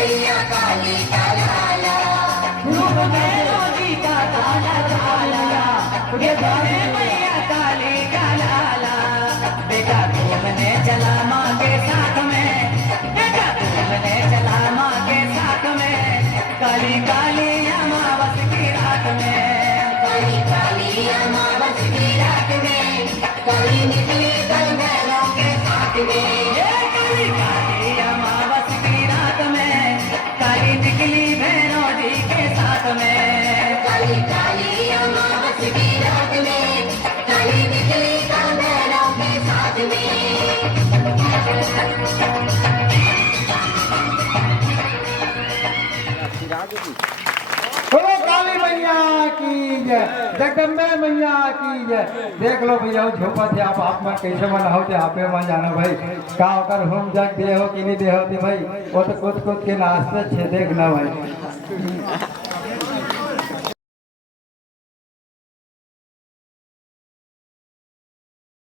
मैया काली का लाला, रूप भैरव जी का काला काला, ये बने मैया काली का लाला। बेटा घूमने चला माँ के साथ में, बेटा घूमने चला माँ के साथ में, काली काली अमावस की रात में, काली काली अमावस की रात में, काली निकली कल भैरव के साथ में, काली काली अमावस की रात में, काली निकली भैरव जी के साथ में, काली काली अमावस की रात में, काली निकली कल भैरव के साथ में। बोलो काली मैया की जय, जगदम्बे मैया की जय। देख लो भैया झोपा थे आप में कैसे मनाओ थे आपे में जानो भाई का कर हम जग दे हो कि नहीं दे होते भाई वो तो कूद कूद के नाचते छे देखना भाई।